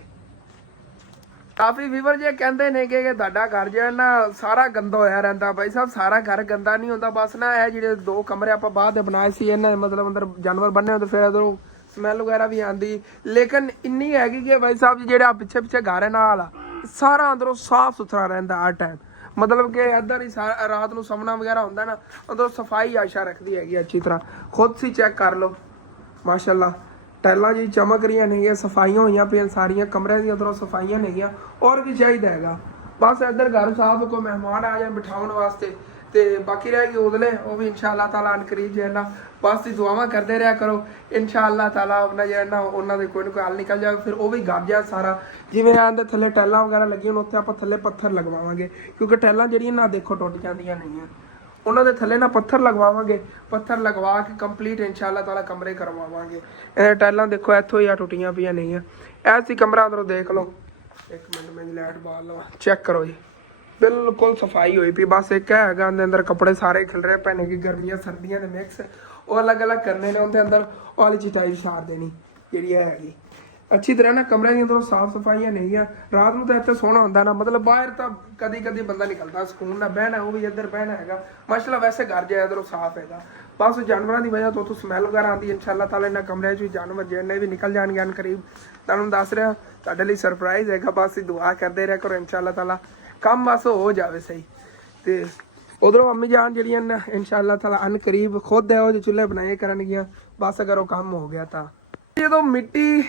ਕਾਫੀ ਵੀਵਰ ਜੇ ਕਹਿੰਦੇ ਨੇ ਕਿ ਤੁਹਾਡਾ ਘਰ ਜਿਹੜਾ ਨਾ ਸਾਰਾ ਗੰਦਾ ਹੋਇਆ ਰਹਿੰਦਾ। ਭਾਈ ਸਾਹਿਬ ਸਾਰਾ ਘਰ ਗੰਦਾ ਨਹੀਂ ਹੁੰਦਾ, ਬਸ ਨਾ ਇਹ ਜਿਹੜੇ 2 ਕਮਰੇ ਆਪਾਂ ਬਾਅਦ ਦੇ ਬਣਾਏ ਸੀ ਇਹਨਾਂ ਦੇ ਮਤਲਬ ਅੰਦਰ ਜਾਨਵਰ ਬੰਨੇ ਹੁੰਦੇ, ਫਿਰ ਉਧਰੋਂ ਸਮੈਲ ਵਗੈਰਾ ਵੀ ਆਉਂਦੀ। ਲੇਕਿਨ ਇੰਨੀ ਹੈਗੀ ਕਿ ਭਾਈ ਸਾਹਿਬ ਜੀ ਜਿਹੜਾ ਪਿੱਛੇ ਪਿੱਛੇ ਘਰ ਹੈ ਨਾਲ ਸਾਰਾ ਅੰਦਰੋਂ ਸਾਫ ਸੁਥਰਾ ਰਹਿੰਦਾ ਹਰ ਟਾਈਮ। ਮਤਲਬ ਕਿ ਇੱਧਰ ਹੀ ਰਾਤ ਨੂੰ ਸਾਹਮਣਾ ਵਗੈਰਾ ਹੁੰਦਾ ਨਾ, ਅੰਦਰੋਂ ਸਫਾਈ ਆਸ਼ਾ ਰੱਖਦੀ ਹੈਗੀ ਅੱਛੀ ਤਰ੍ਹਾਂ। ਖੁਦ ਸੀ ਚੈੱਕ ਕਰ ਲਓ ਮਾਸ਼ਾਅੱਲਾ। ਟਾਈਲਾਂ ਜੀ ਚਮਕ ਰਹੀਆਂ ਨੇਗੀਆਂ, ਸਫਾਈਆਂ ਹੋਈਆਂ ਪਈਆਂ ਸਾਰੀਆਂ ਕਮਰਿਆਂ ਦੀਆਂ, ਅੰਦਰੋਂ ਸਫਾਈਆਂ ਨੇਗੀਆਂ। ਔਰ ਵੀ ਚਾਹੀਦਾ ਹੈਗਾ ਬਸ ਇੱਧਰ ਘਰ ਸਾਫ, ਕੋਈ ਮਹਿਮਾਨ ਆ ਜਾਣ ਬਿਠਾਉਣ ਵਾਸਤੇ। ਤੇ ਬਾਕੀ ਰਹਿ ਗਈ ਉਦਲੇ, ਉਹ ਵੀ ਇਨਸ਼ਾ ਅੱਲਾਹ ਤਾਲਾ ਅਨਕਰੀਬ ਜੇ ਨਾ ਬਸ ਦੀ ਦੁਆਵਾਂ ਕਰਦੇ ਰਿਹਾ ਕਰੋ। ਇਨਸ਼ਾ ਅੱਲਾਹ ਤਾਲਾ ਆਪਣਾ ਜਿਹੜਾ ਨਾ ਉਹਨਾਂ ਦੇ ਕੋਈ ਨਾ ਕੋਈ ਹੱਲ ਨਿਕਲ ਜਾਵੇ। ਫਿਰ ਉਹ ਵੀ ਗਰ ਜਾ ਸਾਰਾ, ਜਿਵੇਂ ਆਂਦੇ ਥੱਲੇ ਟਾਈਲਾਂ ਵਗੈਰਾ ਲੱਗੀਆਂ ਹੁਣ ਉੱਥੇ ਆਪਾਂ ਥੱਲੇ ਪੱਥਰ ਲਗਵਾਵਾਂਗੇ, ਕਿਉਂਕਿ ਟਾਈਲਾਂ ਜਿਹੜੀਆਂ ਨਾ ਦੇਖੋ ਟੁੱਟ ਜਾਂਦੀਆਂ ਨਹੀਂ। ਉਹਨਾਂ ਦੇ ਥੱਲੇ ਨਾ ਪੱਥਰ ਲਗਵਾਵਾਂਗੇ, ਪੱਥਰ ਲਗਵਾ ਕੇ ਕੰਪਲੀਟ ਇਨਸ਼ਾ ਅੱਲਾਹ ਤਾਲਾ ਕਮਰੇ ਕਰਵਾਵਾਂਗੇ। ਇਹ ਟਾਈਲਾਂ ਦੇਖੋ ਇੱਥੋਂ ਹੀ ਆ ਟੁੱਟੀਆਂ ਪਈਆਂ ਨਹੀਂ ਆ। ਐਸੀ ਕਮਰਾ ਅੰਦਰੋਂ ਦੇਖ ਲਓ। ਇੱਕ ਮਿੰਟ ਮੈਂ ਲਾਈਟ ਬਾਲ ਲਵਾਂ, ਚੈੱਕ ਕਰੋ ਜੀ ਬਿਲਕੁਲ ਸਫਾਈ ਹੋਈ ਪਈ। ਬਸ ਇੱਕ ਹੈਗਾ ਉਹਦੇ ਅੰਦਰ ਕੱਪੜੇ ਸਾਰੇ ਖਿਲਰੇ ਪਏ ਨੇ ਕਿ ਗਰਮੀਆਂ ਸਰਦੀਆਂ ਦੇ ਮਿਕਸ, ਉਹ ਅਲੱਗ ਅਲੱਗ ਕਰਨੇ ਨੇ। ਉਹਦੇ ਅੰਦਰ ਵਾਲੀ ਚੀਜ਼ਾਈ ਸਾਰ ਦੇਣੀ ਜਿਹੜੀ ਹੈਗੀ ਅੱਛੀ ਤਰ੍ਹਾਂ ਨਾ। ਕਮਰਿਆਂ ਦੀਆਂ ਅੰਦਰੋਂ ਸਾਫ ਸਫਾਈਆਂ ਨਹੀਂ ਆ। ਰਾਤ ਨੂੰ ਤਾਂ ਇੱਥੇ ਸੋਹਣਾ ਹੁੰਦਾ ਨਾ, ਮਤਲਬ ਬਾਹਰ ਤਾਂ ਕਦੀ ਕਦੀ ਬੰਦਾ ਨਿਕਲਦਾ ਸਕੂਨ ਨਾਲ ਬਹਿਣਾ, ਉਹ ਵੀ ਇੱਧਰ ਬਹਿਣਾ ਹੈਗਾ ਮਾਸ਼ਾਅੱਲਾ। ਵੈਸੇ ਘਰ ਜਿਹਾ ਇੱਧਰੋਂ ਸਾਫ ਹੈਗਾ, ਬਸ ਜਾਨਵਰਾਂ ਦੀ ਵਜ੍ਹਾ ਤੋਂ ਉੱਥੋਂ ਸਮੈਲ ਵਗੈਰਾ ਆਉਂਦੀ। ਇਨਸ਼ਾਅੱਲਾ ਤਾਲਾ ਇਹਨਾਂ ਕਮਰਿਆਂ 'ਚ ਵੀ ਜਾਨਵਰ ਜਿਹੜੇ ਵੀ ਨਿਕਲ ਜਾਣਗੇ ਅਨਕਰੀਬ। ਤੁਹਾਨੂੰ ਦੱਸ ਰਿਹਾ ਤੁਹਾਡੇ ਲਈ ਸਰਪ੍ਰਾਈਜ਼ ਹੈਗਾ, ਬਸ ਦੁਆ ਕਰਦੇ ਰਿਹਾ ਕਰੋ ਇਨਸ਼ਾਅੱਲਾ ਤਾਲਾ ਕੰਮ ਬਸ ਹੋ ਜਾਵੇ ਸਹੀ। ਤੇ ਉਧਰੋਂ ਅੰਮੀ ਜਾਨ ਜਿਹੜੀਆਂ ਨੇ ਇਨਸ਼ਾਅੱਲਾ ਤਾਲਾ ਅਨਕਰੀਬ ਖੁਦ ਇਹੋ ਜਿਹੇ ਚੁੱਲ੍ਹੇ ਬਣਾਏ ਕਰਨਗੀਆਂ, ਬਸ ਅਗਰ ਉਹ ਕੰਮ ਹੋ ਗਿਆ ਤਾਂ। ਜਦੋਂ ਮਿੱਟੀ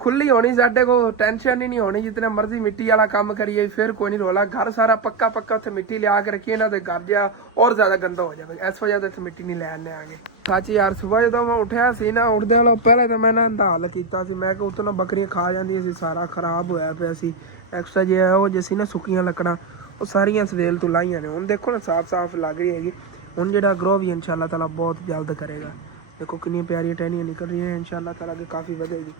ਖੁੱਲੀ ਹੋਣੀ ਸਾਡੇ ਕੋਲ ਟੈਨਸ਼ਨ ਹੀ ਨਹੀਂ ਹੋਣੀ, ਜਿਤਨਾ ਮਰਜ਼ੀ ਮਿੱਟੀ ਵਾਲਾ ਕੰਮ ਕਰੀਏ ਫਿਰ ਕੋਈ ਨਹੀਂ ਰੋਲਾ। ਘਰ ਸਾਰਾ ਪੱਕਾ ਪੱਕਾ ਉੱਥੇ ਮਿੱਟੀ ਲਿਆ ਕੇ ਰੱਖੀਏ, ਇਹਨਾਂ ਦੇ ਘਰ ਜਿਹਾ ਔਰ ਜ਼ਿਆਦਾ ਗੰਦਾ ਹੋ ਜਾਵੇ। ਇਸ ਵਜ੍ਹਾ ਤੋਂ ਇੱਥੇ ਮਿੱਟੀ ਨਹੀਂ ਲੈਣ ਆਗੇ। ਸੱਚ ਯਾਰ ਸਵੇਰ ਜਦੋਂ ਮੈਂ ਉੱਠਿਆ ਸੀ ਨਾ, ਉੱਠਦੇ ਵਾਲਾ ਪਹਿਲਾਂ ਤਾਂ ਮੈਂ ਨਾ ਇਹਦਾ ਹੱਲ ਕੀਤਾ ਸੀ। ਮੈਂ ਕਿ ਉੱਥੋਂ ਨਾ ਬੱਕਰੀਆਂ ਖਾ ਜਾਂਦੀਆਂ ਸੀ, ਸਾਰਾ ਖਰਾਬ ਹੋਇਆ ਪਿਆ ਸੀ। ਐਕਸਟਰਾ ਜੇ ਉਹ ਜੇ ਸੀ ਨਾ ਸੁੱਕੀਆਂ ਲੱਕੜਾਂ ਉਹ ਸਾਰੀਆਂ ਸਵੇਲ ਤੋਂ ਲਾਈਆਂ ਨੇ। ਹੁਣ ਦੇਖੋ ਨਾ ਸਾਫ਼ ਸਾਫ਼ ਲੱਗ ਰਹੀ ਹੈਗੀ। ਹੁਣ ਜਿਹੜਾ ਗਰੋ ਵੀ ਇਨਸ਼ਾਅੱਲਾ ਤਾਲਾ ਬਹੁਤ ਜਲਦ ਕਰੇਗਾ। ਦੇਖੋ ਕਿੰਨੀਆਂ ਪਿਆਰੀਆਂ ਟਹਿਣੀਆਂ ਨਿਕਲ ਰਹੀਆਂ ਇਨਸ਼ਾਅੱਲਾ ਤਾਲਾ ਅੱਗੇ ਕਾਫੀ ਵਧੇਗੀ।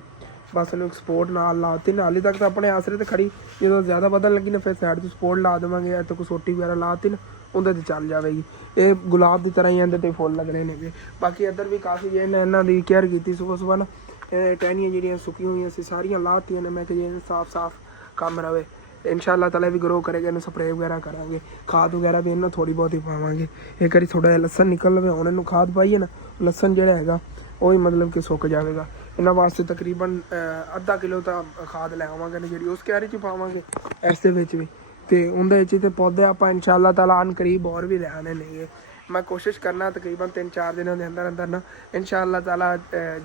ਬਸ ਇਹਨੂੰ ਸਪੋਰਟ ਨਾਲ ਲਾਤੀ ਨਾ, ਹਾਲੇ ਤੱਕ ਤਾਂ ਆਪਣੇ ਆਸਰੇ ਤੇ ਖੜੀ। ਜਦੋਂ ਜ਼ਿਆਦਾ ਵਧਣ ਲੱਗੀ ਨਾ ਫਿਰ ਸਾਈਡ ਤੋਂ ਸਪੋਰਟ ਲਾ ਦੇਵਾਂਗੇ, ਇੱਥੇ ਕੋਈ ਸੋਟੀ ਵਗੈਰਾ ਲਾਤੀ ਨਾ ਉਹਦੇ ਤੇ ਚੱਲ ਜਾਵੇਗੀ। ਇਹ ਗੁਲਾਬ ਦੀ ਤਰ੍ਹਾਂ ਹੀ ਇਹਦੇ ਤੇ ਫੁੱਲ ਲੱਗਣੇ ਨੇਗੇ। ਬਾਕੀ ਇੱਧਰ ਵੀ ਕਾਫੀ ਜੇ ਇਹਨਾਂ ਦੀ ਕੇਅਰ ਕੀਤੀ ਸੁਬਹ ਨਾ। ਟਹਿਣੀਆਂ ਜਿਹੜੀਆਂ ਸੁੱਕੀਆਂ ਹੋਈਆਂ ਸੀ ਸਾਰੀਆਂ ਲਾਤੀਆਂ ਨੇ। ਮੈਂ ਕਿ ਜੇ ਸਾਫ਼ ਸਾਫ਼ ਕੰਮ ਰਵੇ ਇਨਸ਼ਾਅੱਲਾ ਤਾਲਾ ਵੀ ਗਰੋ ਕਰੇਗਾ। ਇਹਨੂੰ ਸਪਰੇਅ ਵਗੈਰਾ ਕਰਾਂਗੇ, ਖਾਦ ਵਗੈਰਾ ਵੀ ਇਹਨਾਂ ਥੋੜ੍ਹੀ ਬਹੁਤੀ ਪਾਵਾਂਗੇ। ਇੱਕ ਵਾਰੀ ਥੋੜ੍ਹਾ ਜਿਹਾ ਲਸਣ ਨਿਕਲ ਲਵੇ, ਹੁਣ ਇਹਨੂੰ ਖਾਦ ਪਾਈਏ ਨਾ, ਲਸਣ ਜਿਹੜਾ ਹੈਗਾ ਉਹ ਹੀ ਮਤਲਬ ਕਿ ਸੁੱਕ ਜਾਵੇਗਾ। ਇਹਨਾਂ ਵਾਸਤੇ ਤਕਰੀਬਨ ਅੱਧਾ ਕਿਲੋ ਤਾਂ ਖਾਦ ਲੈ ਆਵਾਂਗੇ ਜਿਹੜੀ ਉਸ ਕਿਆਰੀ 'ਚ ਪਾਵਾਂਗੇ ਇਸ ਦੇ ਵਿੱਚ ਵੀ। ਤੇ ਉਹਦੇ ਵਿੱਚ ਤੇ ਪੌਦੇ ਆਪਾਂ ਇਨਸ਼ਾਅੱਲਾ ਤਾਲਾ ਅਨਕਰੀਬ ਹੋਰ ਵੀ ਲੈ ਆਉਣੇ ਨੇਗੇ। ਮੈਂ ਕੋਸ਼ਿਸ਼ ਕਰਨਾ ਤਕਰੀਬਨ 3-4 ਦਿਨਾਂ ਦੇ ਅੰਦਰ ਅੰਦਰ ਨਾ ਇਨਸ਼ਾਅੱਲਾ ਤਾਲਾ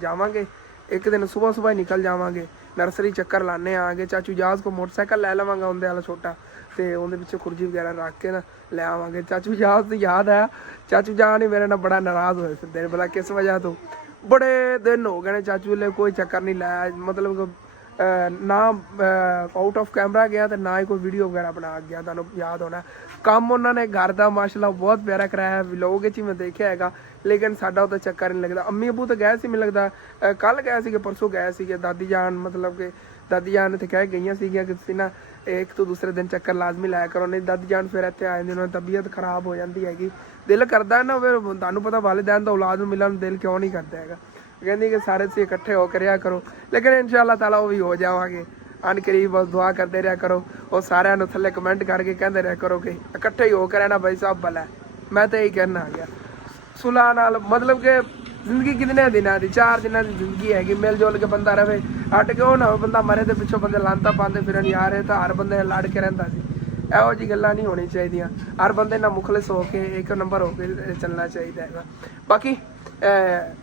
ਜਾਵਾਂਗੇ। ਇੱਕ ਦਿਨ ਸੁਬਹ ਹੀ ਨਿਕਲ ਜਾਵਾਂਗੇ, ਨਰਸਰੀ ਚੱਕਰ ਲਾਣੇ ਆਗੇ। ਚਾਚੂ ਜਾਜ਼ ਕੋ ਮੋਟਰਸਾਈਕਲ ਲੈ ਲਵਾਂਗਾ ਉਹਦੇ ਵਾਲਾ ਛੋਟਾ, ਤੇ ਉਹਦੇ ਵਿੱਚ ਖੁਰਜੀ ਵਗੈਰਾ ਰੱਖ ਕੇ ਨਾ ਲੈ ਆਵਾਂਗੇ। ਚਾਚੂ ਜਾਜ਼ ਤੋਂ ਯਾਦ ਆਇਆ, ਚਾਚੂ ਜਾਨ ਹੀ ਮੇਰੇ ਨਾਲ ਬੜਾ ਨਾਰਾਜ਼ ਹੋਏ ਫਿਰਦੇ ਭਲਾ ਕਿਸ ਵਜ੍ਹਾ ਤੋਂ। ਬੜੇ ਦਿਨ ਹੋ ਗਏ ਨੇ ਚਾਚੂ ਲਈ ਕੋਈ ਚੱਕਰ ਨਹੀਂ ਲਾਇਆ, ਮਤਲਬ ਨਾ ਆਊਟ ਆਫ ਕੈਮਰਾ ਗਿਆ ਤੇ ਨਾ ਹੀ ਕੋਈ ਵੀਡੀਓ ਵਗੈਰਾ ਬਣਾ ਗਿਆ। ਤੁਹਾਨੂੰ ਯਾਦ ਹੋਣਾ ਕੰਮ ਉਹਨਾਂ ਨੇ ਘਰ ਦਾ ਮਾਸ਼ਾਅੱਲਾ ਬਹੁਤ ਪਿਆਰਾ ਕਰਾਇਆ, ਵਲੋਗ ਵਿੱਚ ਹੀ ਮੈਂ ਦੇਖਿਆ ਹੈਗਾ। ਲੇਕਿਨ ਸਾਡਾ ਉਹਦਾ ਚੱਕਰ ਨਹੀਂ ਲੱਗਦਾ। ਅੰਮੀ ਅਬੂ ਤਾਂ ਗਏ ਸੀ, ਮੈਨੂੰ ਲੱਗਦਾ ਕੱਲ੍ਹ ਗਏ ਸੀਗੇ ਪਰਸੋਂ ਗਏ ਸੀਗੇ। ਦਾਦੀ ਜਾਨ ਮਤਲਬ ਕਿ ਦਾਦੀ ਜਾਨ ਇੱਥੇ ਕਹਿ ਗਈਆਂ ਸੀਗੀਆਂ ਕਿ ਤੁਸੀਂ ਨਾ ਇੱਕ ਤੋਂ ਦੂਸਰੇ ਦਿਨ ਚੱਕਰ ਲਾਜ਼ਮੀ ਲਾਇਆ ਕਰੋ, ਨਹੀਂ ਦਾਦੀ ਜਾਨ ਫਿਰ ਇੱਥੇ ਆ ਜਾਂਦੀ, ਉਹਨਾਂ ਦੀ ਤਬੀਅਤ ਖਰਾਬ ਹੋ ਜਾਂਦੀ ਹੈਗੀ। ਦਿਲ ਕਰਦਾ ਨਾ ਫਿਰ ਤੁਹਾਨੂੰ ਪਤਾ ਵਾਲਿदैन ਦਾ ਔਲਾਦ ਨੂੰ ਮਿਲਣ ਨੂੰ ਦਿਲ ਕਿਉਂ ਨਹੀਂ ਕਰਦਾ ਹੈਗਾ। ਕਹਿੰਦੀ ਕਿ ਸਾਰੇ ਤੁਸੀਂ ਇਕੱਠੇ ਹੋ ਕੇ ਰਿਹਾ ਕਰੋ, ਲੇਕਿਨ ਇਨਸ਼ਾਅੱਲਾ ਤਾਲਾ ਉਹ ਵੀ ਹੋ ਜਾਵਾਂਗੇ ਅਨ ਕਰੀਬ। ਬਸ ਦੁਆ ਕਰਦੇ ਰਿਹਾ ਕਰੋ, ਉਹ ਸਾਰਿਆਂ ਨੂੰ ਥੱਲੇ ਕਮੈਂਟ ਕਰਕੇ ਕਹਿੰਦੇ ਰਿਹਾ ਕਰੋ ਕਿ ਇਕੱਠੇ ਹੀ ਹੋ ਕੇ ਰਹਿਣਾ ਭਾਈ ਸਾਹਿਬ ਭਲਾ। ਮੈਂ ਤਾਂ ਇਹੀ ਕਹਿਣਾ ਆ ਗਿਆ ਸੁਲਾਹ ਨਾਲ, ਮਤਲਬ ਕਿ ਜ਼ਿੰਦਗੀ ਕਿੰਨੇ ਦਿਨਾਂ ਦੀ, 4 ਦਿਨਾਂ ਦੀ ਜ਼ਿੰਦਗੀ ਹੈਗੀ, ਮਿਲ ਜੁਲ ਕੇ ਬੰਦਾ ਰਵੇ। ਹਟ ਕੇ ਉਹ ਨਾ ਹੋਵੇ ਬੰਦਾ ਮਰੇ ਦੇ ਪਿੱਛੋਂ ਬੰਦੇ ਲਾਂਤਾ ਪਾਉਂਦੇ ਫਿਰਨ, ਯਾਰ ਇਹ ਤਾਂ ਹਰ ਬੰਦੇ ਲੜ ਕੇ ਰਹਿੰਦਾ ਸੀ। ਇਹੋ ਜਿਹੀ ਗੱਲਾਂ ਨਹੀਂ ਹੋਣੀ ਚਾਹੀਦੀਆਂ। ਹਰ ਬੰਦੇ ਨਾਲ ਮੁਖਲਿਸ ਹੋ ਕੇ ਇੱਕ ਨੰਬਰ ਹੋ ਕੇ ਚੱਲਣਾ ਚਾਹੀਦਾ ਹੈਗਾ। ਬਾਕੀ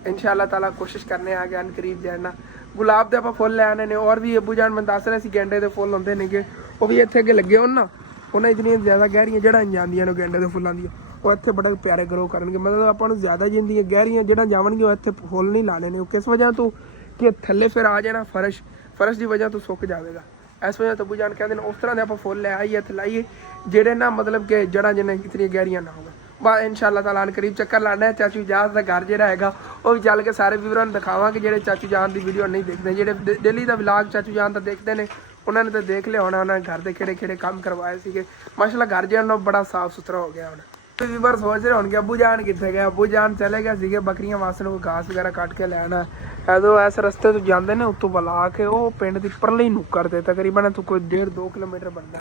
ਇਨਸ਼ਾਅੱਲਾ ਤਾਲਾ ਕੋਸ਼ਿਸ਼ ਕਰਨੇ ਆ ਗਿਆ ਕਰੀਬ ਜਾਣਾ। ਗੁਲਾਬ ਦੇ ਆਪਾਂ ਫੁੱਲ ਲੈ ਆਣੇ ਨੇ, ਔਰ ਵੀ ਅੱਬੂ ਜਾਨ ਮੈਨੂੰ ਦੱਸ ਰਹੇ ਸੀ ਗੈਂਡੇ ਦੇ ਫੁੱਲ ਹੁੰਦੇ ਨੇਗੇ, ਉਹ ਵੀ ਇੱਥੇ ਅੱਗੇ ਲੱਗੇ ਹੋਣ ਨਾ, ਉਹਨਾਂ ਇਤਨੀਆਂ ਜ਼ਿਆਦਾ ਗਹਿਰੀਆਂ ਜੜ੍ਹਾਂ ਜਾਂਦੀਆਂ ਨੇ ਗੈਂਡੇ ਦੇ ਫੁੱਲਾਂ ਦੀਆਂ, ਉਹ ਇੱਥੇ ਬੜੇ ਪਿਆਰੇ ਗਰੋ ਕਰਨਗੇ। ਮਤਲਬ ਆਪਾਂ ਨੂੰ ਜ਼ਿਆਦਾ ਜਿੰਦੀਆਂ ਗਹਿਰੀਆਂ ਜਿਹੜਾ ਜਾਵਣਗੇ ਉਹ ਇੱਥੇ ਫੁੱਲ ਨਹੀਂ ਲਾਣੇ ਨੇ। ਉਹ ਕਿਸ ਵਜ੍ਹਾ ਤੋਂ ਕਿ ਥੱਲੇ ਫਿਰ ਆ ਜਾਣਾ ਫਰਸ਼ ਦੀ ਵਜ੍ਹਾ ਤੋਂ ਸੁੱਕ ਜਾਵੇਗਾ। ਇਸ ਵਜ੍ਹਾ ਤੋਂ ਅੱਬੂ ਜਾਨ ਕਹਿੰਦੇ ਨੇ ਉਸ ਤਰ੍ਹਾਂ ਦੇ ਆਪਾਂ ਫੁੱਲ ਲੈ ਆਈਏ ਇੱਥੇ ਲਾਈਏ ਜਿਹੜੇ ਨਾ ਮਤਲਬ ਕਿ ਜੜ੍ਹਾਂ ਜਿੰਨੇ ਇਤਨੀਆਂ ਗਹਿਰੀਆਂ ਨਾ ਹੋਣ। ਬਾ ਇਨਸ਼ਾਅੱਲਾ ਤਾਲਾ ਕਰੀਬ ਚੱਕਰ ਲਾਣਾ ਹੈ। ਚਾਚੂ ਜਾਨ ਦਾ ਘਰ ਜਿਹੜਾ ਹੈਗਾ ਉਹ ਵੀ ਚੱਲ ਕੇ ਸਾਰੇ ਵੀਰਾਂ ਨੂੰ ਦਿਖਾਵਾਂਗੇ ਜਿਹੜੇ ਚਾਚੂ ਜਾਨ ਦੀ ਵੀਡੀਓ ਨਹੀਂ ਦੇਖਦੇ, ਜਿਹੜੇ ਡੇਲੀ ਦਾ ਵਲੌਗ ਚਾਚੂ ਜਾਨ ਦਾ ਦੇਖਦੇ ਨੇ ਉਹਨਾਂ ਨੇ ਤਾਂ ਦੇਖ ਲਿਆ ਹੋਣਾ ਉਹਨਾਂ ਨੇ ਘਰ ਦੇ ਕਿਹੜੇ ਕੰਮ ਕਰਵਾਏ ਸੀਗੇ। ਮਾਸ਼ਾਅੱਲਾ ਘਰ ਜਿਹੜਾ ਨਾ ਬੜਾ ਸਾਫ ਸੁਥਰਾ ਹੋ ਗਿਆ ਹੁਣ। ਵੀਰ ਸੋਚ ਰਹੇ ਹੋਣਗੇ ਅੱਬੂ ਜਾਨ ਕਿੱਥੇ ਗਏ। ਅੱਬੂ ਜਾਨ ਚਲੇ ਗਏ ਸੀਗੇ ਬੱਕਰੀਆਂ ਵਾਸਤੇ ਨੂੰ ਘਾਸ ਵਗੈਰਾ ਕੱਟ ਕੇ ਲੈਣਾ। ਜਦੋਂ ਇਸ ਰਸਤੇ ਤੋਂ ਜਾਂਦੇ ਨੇ ਉੱਤੋਂ ਬੁਲਾ ਕੇ ਉਹ ਪਿੰਡ ਦੀ ਪਰਲੀ ਨੁੱਕਰ ਤੇ ਤਕਰੀਬਨ ਤੋਂ ਕੋਈ 1.5-2 ਕਿਲੋਮੀਟਰ ਬਣਦਾ,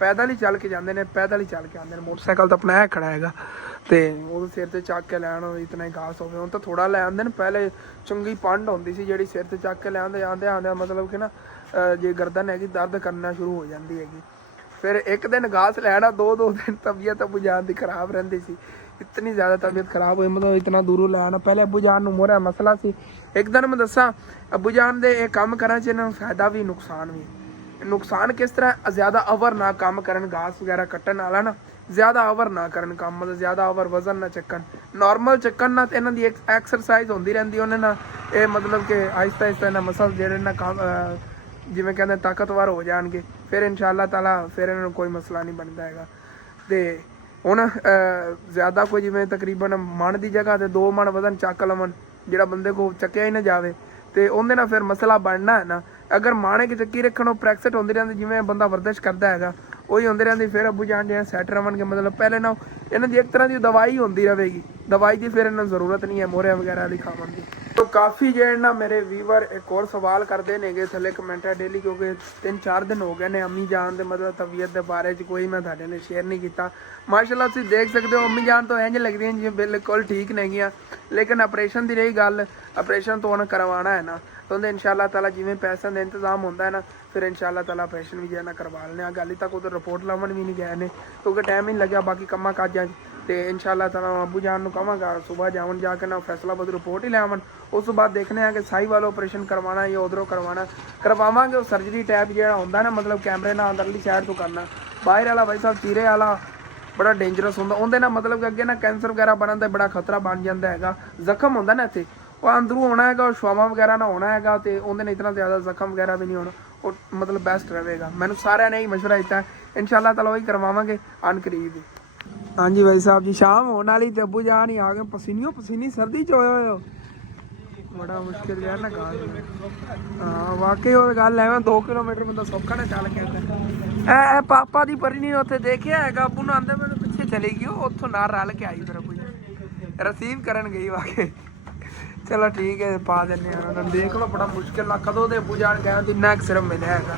ਪੈਦਲ ਹੀ ਚੱਲ ਕੇ ਜਾਂਦੇ ਨੇ, ਪੈਦਲ ਹੀ ਚੱਲ ਕੇ ਆਉਂਦੇ ਨੇ। ਮੋਟਰਸਾਈਕਲ ਤਾਂ ਆਪਣਾ ਇਹ ਖੜਾ ਹੈਗਾ ਤੇ ਉਹਦੇ ਸਿਰ ਤੇ ਚੱਕ ਕੇ ਲੈਣ ਇਤਨਾ ਹੀ ਘਾਸ ਹੋਵੇ। ਹੁਣ ਤਾਂ ਥੋੜਾ ਲੈ ਆਉਂਦੇ ਨੇ, ਪਹਿਲੇ ਚੰਗੀ ਪੰਡ ਹੁੰਦੀ ਸੀ ਜਿਹੜੀ ਸਿਰ ਤੇ ਚੱਕ ਕੇ ਲੈ ਆਉਂਦੇ ਮਤਲਬ ਕਿ ਨਾ ਜੇ ਗਰਦਨ ਹੈਗੀ ਦਰਦ ਕਰਨਾ ਸ਼ੁਰੂ ਹੋ ਜਾਂਦੀ ਹੈਗੀ। ਫਿਰ ਇੱਕ ਦਿਨ ਘਾਸ ਲੈਣਾ, 2 ਦਿਨ ਤਬੀਅਤ ਅੱਬੂ ਜਾਨ ਦੀ ਖਰਾਬ ਰਹਿੰਦੀ ਸੀ, ਇਤਨੀ ਜ਼ਿਆਦਾ ਤਬੀਅਤ ਖਰਾਬ ਹੋਈ, ਮਤਲਬ ਇਤਨਾ ਦੂਰੋਂ ਲੈਣਾ। ਪਹਿਲੇ ਅੱਬੂ ਜਾਨ ਨੂੰ ਮੋਰਾ ਮਸਲਾ ਸੀ। ਇੱਕ ਦਿਨ ਮੈਂ ਦੱਸਾਂ ਅੱਬੂ ਜਾਨ ਦੇ ਇਹ ਕੰਮ ਕਰਨ 'ਚ ਇਹਨਾਂ ਨੂੰ ਫਾਇਦਾ ਵੀ ਨੁਕਸਾਨ ਵੀ। ਨੁਕਸਾਨ ਕਿਸ ਤਰ੍ਹਾਂ, ਜ਼ਿਆਦਾ ਅਵਰ ਨਾ ਕੰਮ ਕਰਨ, ਘਾਸ ਵਗੈਰਾ ਕੱਟਣ ਵਾਲਾ ਨਾ ਜ਼ਿਆਦਾ ਅਵਰ ਨਾ ਕਰਨ ਕੰਮ, ਮਤਲਬ ਜ਼ਿਆਦਾ ਅਵਰ ਵਜ਼ਨ ਨਾ ਚੱਕਣ, ਨਾਰਮਲ ਚੱਕਣ ਨਾਲ ਤੇ ਇਹਨਾਂ ਦੀ ਐਕਸਰਸਾਈਜ਼ ਹੁੰਦੀ ਰਹਿੰਦੀ ਉਹਨੇ ਨਾਲ। ਇਹ ਮਤਲਬ ਕਿ ਆਹਿਸਤਾ ਆਹਿਸਤਾ ਇਹਨਾਂ ਮਸਲ ਜਿਹੜੇ ਨਾ ਕੰਮ ਜਿਵੇਂ ਕਹਿੰਦੇ ਤਾਕਤਵਰ ਹੋ ਜਾਣਗੇ, ਫਿਰ ਇਨਸ਼ਾਅੱਲਾ ਤਾਲਾ ਫਿਰ ਇਹਨਾਂ ਨੂੰ ਕੋਈ ਮਸਲਾ ਨਹੀਂ ਬਣਦਾ ਹੈਗਾ। ਤੇ ਹੁਣ ਜ਼ਿਆਦਾ ਕੋਈ ਜਿਵੇਂ ਤਕਰੀਬਨ ਮਣ ਦੀ ਜਗ੍ਹਾ ਤੇ 2 ਮਣ ਵਜ਼ਨ ਚੱਕ ਲਵਣ, ਜਿਹੜਾ ਬੰਦੇ ਕੋਲ ਚੱਕਿਆ ਹੀ ਨਾ ਜਾਵੇ ਤੇ ਉਹਦੇ ਨਾਲ ਫਿਰ ਮਸਲਾ ਬਣਨਾ ਹੈ ਨਾ। ਅਗਰ ਮਾਣੇ ਕਿ ਚੱਕੀ ਰੱਖਣ ਉਹ ਪ੍ਰੈਕਟਿਸ ਹੁੰਦੀ ਰਹਿੰਦੀ, ਜਿਵੇਂ ਬੰਦਾ ਵਰਦਿਸ਼ ਕਰਦਾ ਹੈਗਾ ਉਹੀ ਹੁੰਦੀ ਰਹਿੰਦੀ। ਫਿਰ ਅੱਬੂ ਜਾਨ ਜਿਹੜੇ ਸੈੱਟ ਰਵਣਗੇ, ਮਤਲਬ ਪਹਿਲੇ ਨਾ ਇਹਨਾਂ ਦੀ ਇੱਕ ਤਰ੍ਹਾਂ ਦੀ ਦਵਾਈ ਹੁੰਦੀ ਰਹੇਗੀ, ਦਵਾਈ ਦੀ ਫਿਰ ਇਹਨਾਂ ਨੂੰ ਜ਼ਰੂਰਤ ਨਹੀਂ ਹੈ ਮੋਹਰਿਆਂ ਵਗੈਰਾ ਦੀ ਖਾਣ ਦੀ। तो काफ़ी ਜਿਹੜੇ ਨਾ ਮੇਰੇ ਵੀਵਰ ਇੱਕ ਹੋਰ ਸਵਾਲ ਕਰਦੇ ਨੇਗੇ ਥੱਲੇ ਕਮੈਂਟਾਂ ਡੇਲੀ, ਕਿਉਂਕਿ 3-4 ਦਿਨ ਹੋ ਗਏ ਨੇ ਅੰਮੀ ਜਾਨ ਦੇ ਮਤਲਬ ਤਬੀਅਤ ਦੇ ਬਾਰੇ 'ਚ ਕੋਈ ਮੈਂ ਤੁਹਾਡੇ ਨਾਲ ਸ਼ੇਅਰ ਨਹੀਂ ਕੀਤਾ। ਮਾਸ਼ਾਅੱਲਾ ਤੁਸੀਂ ਦੇਖ ਸਕਦੇ ਹੋ ਅੰਮੀ ਜਾਨ ਤੋਂ ਇੰਝ ਲੱਗਦੀਆਂ ਜਿਵੇਂ ਬਿਲਕੁਲ ਠੀਕ ਨਹੀਂ ਗਈਆਂ, ਲੇਕਿਨ ਆਪਰੇਸ਼ਨ ਦੀ ਰਹੀ ਗੱਲ, ਆਪਰੇਸ਼ਨ ਤੋਂ ਹੁਣ ਕਰਵਾਉਣਾ ਹੈ ਨਾ, तो इंशाअल्लाह ताला जिमें पैसा का इंतजाम होता है ना, फिर इंशाअल्लाह ताला ऑपरेशन भी जो है ना करवा लेने। गल तक उधर रिपोर्ट लावन भी नहीं गए ने क्योंकि टाइम ही नहीं लग्या बाकी कम्मा काजा। तो इंशाअल्लाह ताला अबू जान कहांगा सुबह जावन जाके ना फैसलाबाद रिपोर्ट ही लैवन, उस बाद देखने कि साई वाला ऑपरेशन करवाना या उधरों करवाना करवावांगे। वो सर्जरी टाइप जो होंगे ना, मतलब कैमरे ना अंदरली साइड तो करना, बाहर वाला भाई साहब चीरे वाला बड़ा डेंजरस होंगे, उनके ना मतलब कि अगे ना कैंसर वगैरह बनने का बड़ा खतरा बन जाता है। जख्म होंगे ना इतने वो अंदरों होना है और छुआवां वगैरह ना होना है, तो उन्हें इतना ज़्यादा जख्म वगैरह भी नहीं होना, वो मतलब बेस्ट रहेगा। मैंने सारे ने ही मशवरा दिता है, इंशाअल्लाह ताला वही करवावांगे अन करीब ही। हाँ जी भाई साहब जी, शाम होने वाली तो अबू जान ही आ गए, पसीनियों पसीनी सर्दी च होए हो, बड़ा मुश्किल यार ना गाल। हाँ वाकई वो गल है, 2 किलोमीटर बंदा सौखा ना चल के पापा की परी नहीं उत्थे देखिया है, अबू ना आंदे मैंने पिछे चली गई, उत्थों ना रल के आई, फिर अबू रिसीव करन गई वाकई। चलो ठीक है पा देने, देख लो बड़ा मुश्किल ना कदों दे अबू जान गए इन्ना सिर्फ मिले है।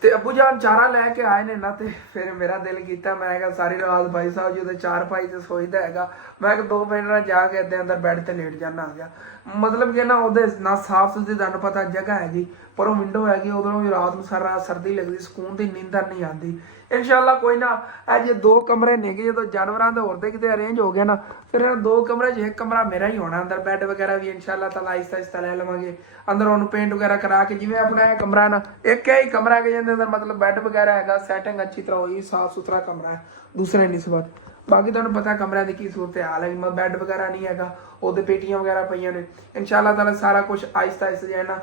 तो अबू जान चारा लैके आए ने ना, तो फिर मेरा दिल किया, मैं सारी रात भाई साहब जी चार पाई से सोचता है, मैं 2 मिनट जाके इधर अंदर बैड से लेट जाना आ गया। मतलब कि ना उधर ना साफ सुथरी तुहानू पता जगह हैगी, पर वो विंडो हैगी, उधरों भी रात में सारा रात सर्दी लगती, सुकून की नींदर नहीं आती। इंशाअल्लाह कोई ना अज 2 कमरे नेगे, जो जानवरों के होर कितने अरेंज हो गया ना, फिर 2 कमरे 'च 1 कमरा मेरा ही होना, अंदर बैड वगैरह भी इंशाअल्लाह ताला आहिस्ता आहिस्ता ले लवांगे। अंदर उन्होंने पेंट वगैरह करा के, जिवें अपना यह कमरा है ना, एक ही कमरा है जिसके अंदर मतलब बैड वगैरह है, सैटिंग अच्छी तरह हुई, साफ सुथरा कमरा है दूसरे निस्बत। बाकी तुहानू पता कमरे की की सूरत हाल है, मैं बैड वगैरह नहीं है, उहदे पेटियां वगैरह पईयां ने। इंशाअल्लाह ताला सारा कुछ आहिस्ता आहिस्ता जो है ना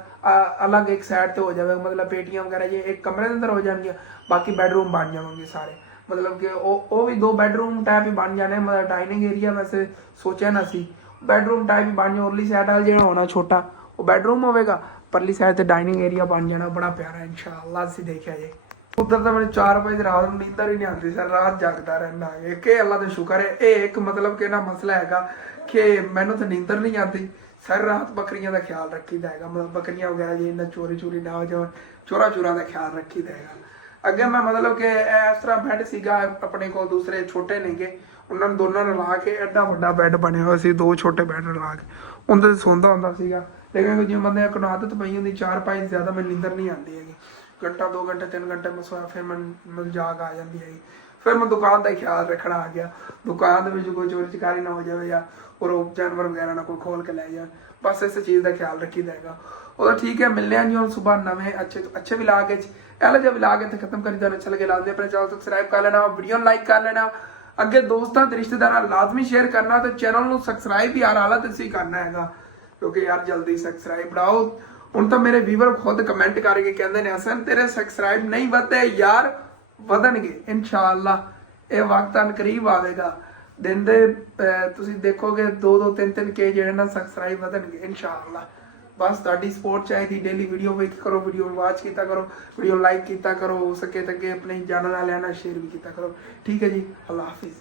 अलग एक साइड से हो जाएगा, मतलब पेटियां वगैरह ये एक कमरे के अंदर हो जाएंगी, बाकी बेडरूम बन जाएंगे सारे, मतलब कि वो भी 2 बेडरूम टाइप ही बन जाने, मतलब डाइनिंग एरिया वैसे सोचा ना सी, बेडरूम टाइप ही बन जाए। उरली साइड वाल जो होना छोटा वो बेडरूम होगा, परली साइड से डाइनिंग एरिया बन जाना, बड़ा प्यारा इंशाअल्लाह से देखा जाए। उधर तो मैंने 4 बजे रात में नींदर ही नहीं आती सर, रात जागता रहना है कि अल्लाह का शुक्र है। ये एक मतलब कि ना मसला है कि मैनू तो नींदर नहीं आती, ਸਾਰੀ ਰਾਤ ਬੱਕਰੀਆਂ ਦਾ ਖਿਆਲ ਰੱਖੀਦਾ ਹੈਗਾ, ਮਤਲਬ ਬੱਕਰੀਆਂ ਵਗੈਰਾ ਜੇ ਇਹਨਾਂ ਚੋਰੀ ਨਾ ਹੋ ਜਾਣ, ਚੋਰਾਂ ਦਾ ਖਿਆਲ ਰੱਖੀਦਾ ਹੈਗਾ। ਅੱਗੇ ਮੈਂ ਮਤਲਬ ਕਿ ਇਸ ਤਰ੍ਹਾਂ ਬੈੱਡ ਸੀਗਾ ਆਪਣੇ ਕੋਲ, ਦੂਸਰੇ ਛੋਟੇ ਨੇਗੇ, ਉਹਨਾਂ ਨੂੰ ਦੋਨਾਂ ਨੂੰ ਲਾ ਕੇ ਐਡਾ ਵੱਡਾ ਬੈੱਡ ਬਣਿਆ ਹੋਇਆ ਸੀ, 2 ਛੋਟੇ ਬੈੱਡ ਲਾ ਕੇ ਉਹਦੇ ਤੇ ਸੌਂਦਾ ਹੁੰਦਾ ਸੀਗਾ। ਲੇਕਿਨ ਜਿਵੇਂ ਬੰਦੇ ਨੂੰ ਆਦਤ ਪਈ ਹੁੰਦੀ 4-5 ਜ਼ਿਆਦਾ ਮੈਨੂੰ ਨੀਂਦਰ ਨਹੀਂ ਆਉਂਦੀ ਹੈਗੀ, ਘੰਟਾ 2 ਘੰਟੇ 3 ਘੰਟੇ ਮੈਂ ਸੋਇਆ, ਫਿਰ ਮੈਨੂੰ ਜਾਗ ਆ ਜਾਂਦੀ ਹੈਗੀ। ਫਿਰ ਮੈਂ ਦੁਕਾਨ ਦਾ ਹੀ ਖਿਆਲ ਰੱਖਣਾ ਆ ਗਿਆ, ਦੁਕਾਨ ਦੇ ਵਿੱਚ ਕੋਈ ਚੋਰੀ ਚਕਾਰੀ ਨਾ ਹੋ ਜਾਵੇ ਜਾਂ ਉਹ ਜਾਨਵਰ ਵਗੈਰਾ ਨਾ ਕੋਈ ਖੋਲ ਕੇ ਲੈ ਜਾਣ, ਬਸ ਇਸ ਚੀਜ਼ ਦਾ ਖਿਆਲ ਰੱਖੀਦਾ ਹੈਗਾ। ਉਹਦਾ ਠੀਕ ਹੈ, ਮਿਲਦੇ ਹਾਂ ਜੀ ਹੁਣ ਸਵੇਰ ਨਵੇਂ ਅੱਛੇ ਵਲੌਗ ਵਿੱਚ। ਇਹੋ ਜਿਹਾ ਵਲੌਗ ਇੱਥੇ ਖਤਮ ਕਰੀ ਜਾਣਾ, ਅੱਛਾ ਲੱਗੇ ਲਾਜ਼ਮੀ ਆਪਣੇ ਚੈਨਲ ਸਬਸਕ੍ਰਾਈਬ ਕਰ ਲੈਣਾ, ਵੀਡੀਓ ਨੂੰ ਲਾਈਕ ਕਰ ਲੈਣਾ, ਅੱਗੇ ਦੋਸਤਾਂ ਤੇ ਰਿਸ਼ਤੇਦਾਰਾਂ ਨਾਲ ਲਾਜ਼ਮੀ ਸ਼ੇਅਰ ਕਰਨਾ, ਤੇ ਚੈਨਲ ਨੂੰ ਸਬਸਕ੍ਰਾਈਬ ਯਾਰ ਹਾਲਤ ਤੁਸੀਂ ਕਰਨਾ ਹੈਗਾ, ਕਿਉਂਕਿ ਯਾਰ ਜਲਦੀ ਸਬਸਕ੍ਰਾਈਬ ਬਣਾਓ। ਹੁਣ ਤਾਂ ਮੇਰੇ ਵੀਵਰ ਖੁਦ ਕਮੈਂਟ ਕਰਕੇ ਕਹਿੰਦੇ ਨੇ ਹਸਨ ਤੇਰੇ ਸਬਸਕ੍ਰਾਈਬ ਨਹੀਂ ਵਧੇ ਯਾਰ, ਵਧਣਗੇ ਇਨਸ਼ਾਅੱਲਾ, ਇਹ ਵਕਤ ਅਨ ਕਰੀਬ ਆਵੇਗਾ, ਦਿਨ ਦੇ ਤੁਸੀਂ ਦੇਖੋਗੇ 2-2 3-3 ਕੇ ਜਿਹੜੇ ਨਾ ਸਬਸਕ੍ਰਾਈਬ ਵਧਣਗੇ ਇਨਸ਼ਾਅੱਲਾ। ਬਸ ਤੁਹਾਡੀ ਸਪੋਰਟ ਚਾਹੀਦੀ, ਡੇਲੀ ਵੀਡੀਓ ਵੇਖ ਕਰੋ, ਵੀਡੀਓ ਨੂੰ ਵਾਚ ਕੀਤਾ ਕਰੋ, ਵੀਡੀਓ ਲਾਈਕ ਕੀਤਾ ਕਰੋ, ਹੋ ਸਕੇ ਤਾਂ ਅੱਗੇ ਆਪਣੇ ਜਾਣਨ ਵਾਲਿਆਂ ਨਾਲ ਸ਼ੇਅਰ ਵੀ ਕੀਤਾ ਕਰੋ। ਠੀਕ ਹੈ ਜੀ, ਅੱਲਾ ਹਾਫਿਜ਼।